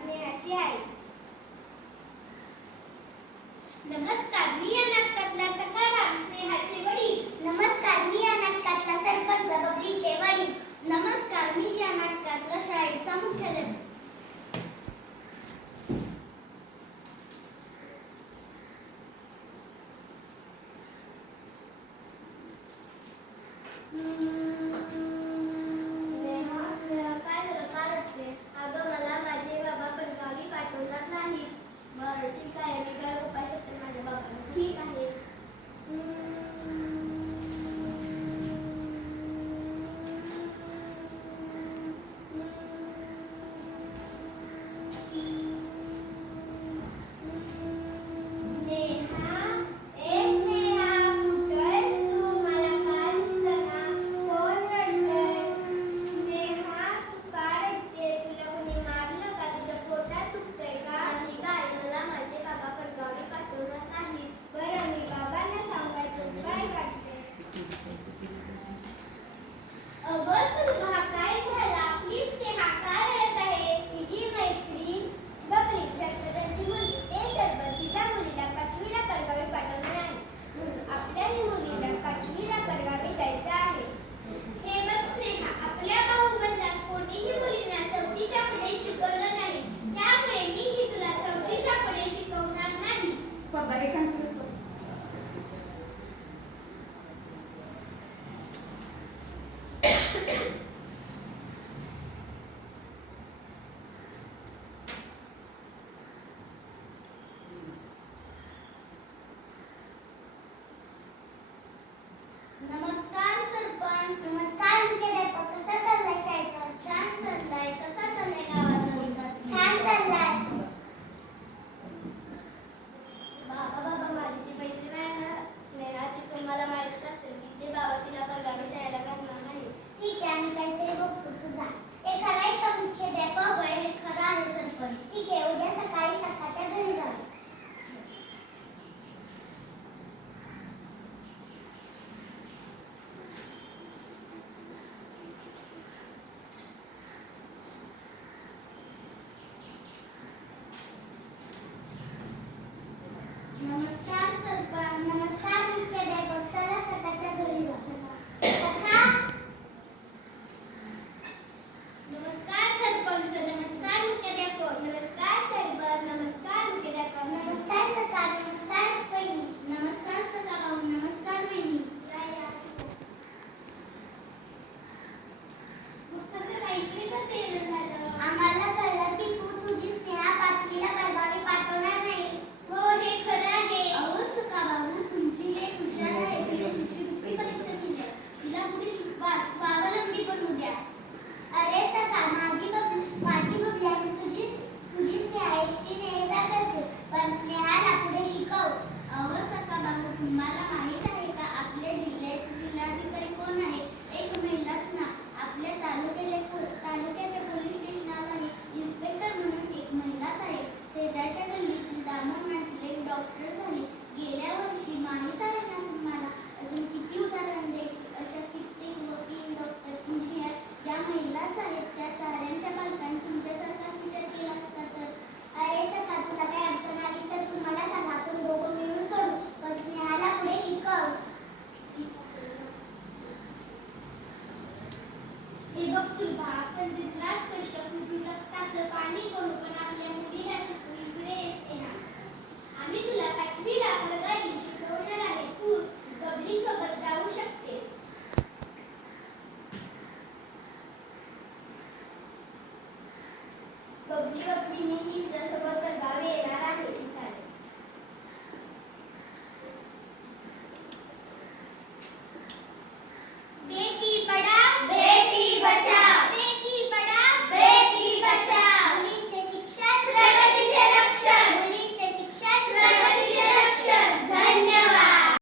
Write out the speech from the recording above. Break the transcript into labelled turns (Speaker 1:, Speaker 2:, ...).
Speaker 1: स्नेहाची
Speaker 2: आई. नमस्कार.